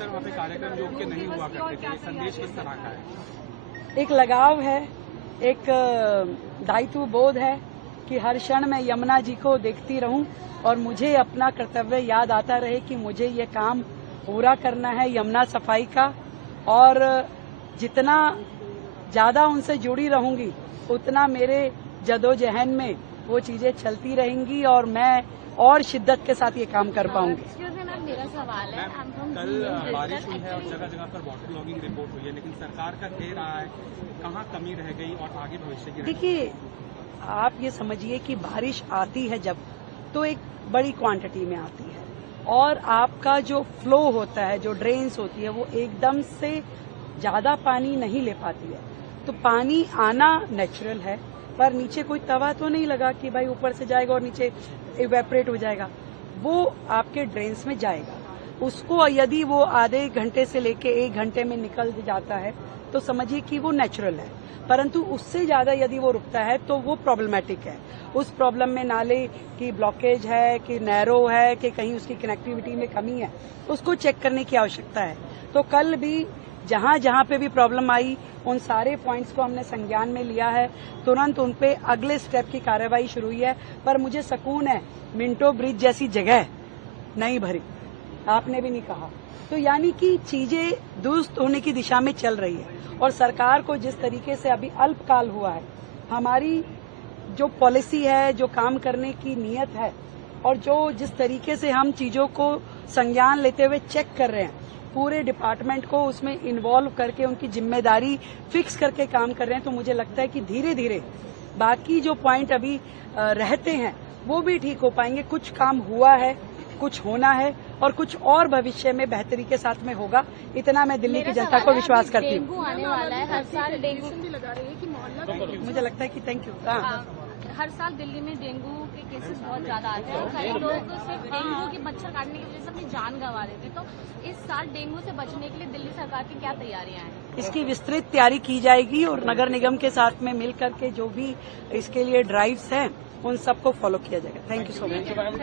अक्सर वहाँ पे कार्यक्रम योग के नहीं हुआ करते थे, संदेश किस तरह का है? एक लगाव है, एक दायित्व बोध है कि हर क्षण मैं यमुना जी को देखती रहूं और मुझे अपना कर्तव्य याद आता रहे कि मुझे ये काम पूरा करना है यमुना सफाई का। और जितना ज्यादा उनसे जुड़ी रहूंगी उतना मेरे जदोजहद में वो चीजें चलती रहेंगी और मैं और शिद्दत के साथ ये काम कर पाऊंगी। मेरा सवाल है, कल बारिश हुई है और जगह जगह पर वाटर लॉगिंग रिपोर्ट हुई है, लेकिन सरकार का कह रहा है कहाँ कमी रह गई और आगे भविष्य की? देखिए, आप ये समझिए कि बारिश आती है जब तो एक बड़ी क्वांटिटी में आती है और आपका जो फ्लो होता है, जो ड्रेन्स होती है, वो एकदम से ज्यादा पानी नहीं ले पाती है। तो पानी आना नेचुरल है, पर नीचे कोई तवा तो नहीं लगा कि भाई ऊपर से जाएगा और नीचे इवेपोरेट हो जाएगा। वो आपके ड्रेन्स में जाएगा। उसको यदि वो आधे घंटे से लेके 1 घंटे में निकल जाता है तो समझिए कि वो नेचुरल है, परंतु उससे ज्यादा यदि वो रुकता है तो वो प्रॉब्लमेटिक है। उस प्रॉब्लम में नाले की ब्लॉकेज है कि नैरो है कि कहीं उसकी कनेक्टिविटी में कमी है, उसको चेक करने की आवश्यकता है। तो कल भी जहां जहां पे भी प्रॉब्लम आई उन सारे पॉइंट्स को हमने संज्ञान में लिया है, तुरंत उन पे अगले स्टेप की कार्रवाई शुरू हुई है। पर मुझे सुकून है, मिंटो ब्रिज जैसी जगह नहीं भरी, आपने भी नहीं कहा। तो यानी कि चीजें दुरुस्त होने की दिशा में चल रही है और सरकार को जिस तरीके से अभी अल्पकाल हुआ है, हमारी जो पॉलिसी है, जो काम करने की नीयत है और जो जिस तरीके से हम चीजों को संज्ञान लेते हुए चेक कर रहे हैं, पूरे डिपार्टमेंट को उसमें इन्वॉल्व करके उनकी जिम्मेदारी फिक्स करके काम कर रहे हैं, तो मुझे लगता है कि धीरे धीरे बाकी जो पॉइंट अभी रहते हैं वो भी ठीक हो पाएंगे। कुछ काम हुआ है, कुछ होना है और कुछ और भविष्य में बेहतरी के साथ में होगा। इतना मैं दिल्ली की जनता को विश्वास करती हूँ। डेंगू आने वाला है, हर साल डेंगू भी लगा रही है कि मोहल्ला मुझे लगता है कि थैंक यू। हर साल दिल्ली में डेंगू के केसेस बहुत ज्यादा आते हैं। कई लोग सिर्फ डेंगू के मच्छर काटने की वजह से अपनी जान गंवा देते हैं। तो इस साल डेंगू से बचने के लिए दिल्ली सरकार की क्या तैयारियां हैं? इसकी विस्तृत तैयारी की जाएगी और नगर निगम के साथ में मिल करके जो भी इसके लिए ड्राइव्स हैं उन सबको फॉलो किया जाएगा। Thank you so much.